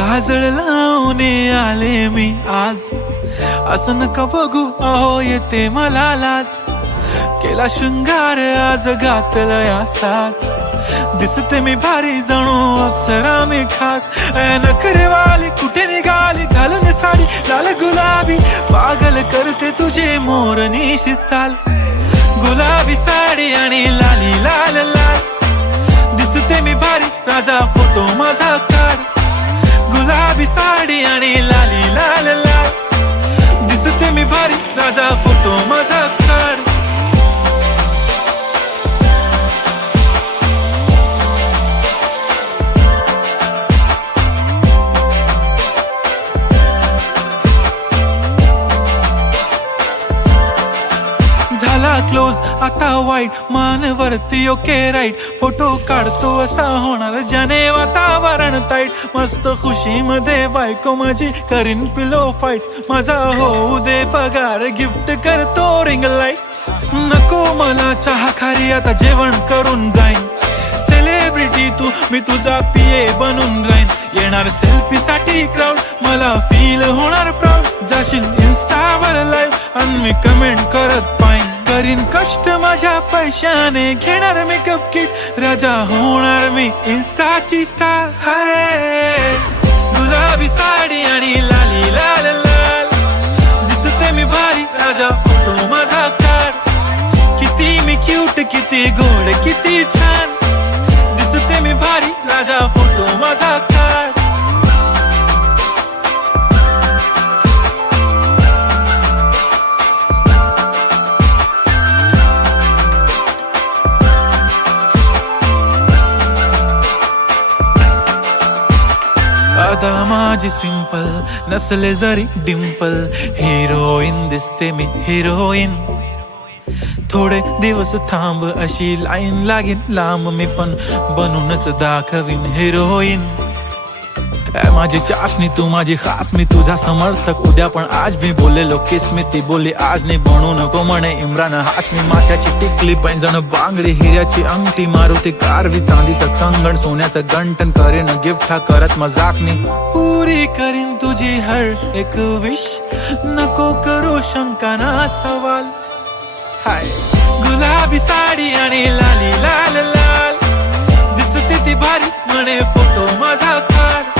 काजळ लावून आले मी आज, असं नका बघू अहो येते मला लाज. केला शृंगार आज घातला असाच, दिसते मी भारी जणू अप्सरा मी खास. नखरेवाली कुठे निघाली घालून साडी लाल गुलाबी, पागल करते तुझे मोरनीशी चाल. गुलाबी साडी आणि लाली लाल लाल, दिसते मी भारी राजा फोटो माझा काढ. गुलाबी साडी आणि लाली लाल लाल, दिसते मी भारी राजा फोटो माझा काढ. झाला क्लोज आता वाईट, मानवरती ओके राईट. फोटो काढतो असा होणार ज्याने वातावरण ताईट. मस्त खुशी मध्ये बायको माझी करीन पिलो फाईट. माझा होऊ दे पगार गिफ्ट करतो रिंग लाईट. नको मला चहा खारी आता जेवण करून जाईन. सेलिब्रिटी तू मी तुझा पिये बनून राहीन. येणार सेल्फी साठी क्राऊड मला फील होणार प्राऊड. जाशील इन्स्टावर लाईव्ह आणि मी कमेंट करत पाईन. करीन कष्ट माझ्या पैशाने घेणार मेकअप किट. राजा होणार मी इन्स्टाची स्टार. हाय गुलाबी साडी आणि लाली लाल लाल, दिसते मी भारी राजा फोटो माझा काढ. किती मी क्यूट किती गोड किती छान, दिसते मी भारी राजा फोटो माझा काढ. आता माझी सिंपल नसले जरी डिंपल, हिरोईन दिसते मी हिरोईन. थोडे दिवस थांब अशी लाईन लागेल लांब, मी पण बनूनच दाखवीन हिरोईन. माझी चाशनी तू माझी खास, मी तुझा समर्थक उद्या पण आज. मी बोललेलो किस मी ती बोलली आज नाही. बनू नको म्हणे इम्रान हाशमी. माथ्याची टिकली पैंजण बांगडी हिऱ्याची अंगठी, मारुती कारवी चांदीचं कंगण सोन्याचं गंटन. करेन गिफ्ट हा करत मजाकनी, पुरी करीन तुझी हर एक विश. नको करू शंका ना सवाल. हाय गुलाबी साडी आणि लाली लाल लाल, दिसते ती भारी म्हणे फोटो माझा काढ.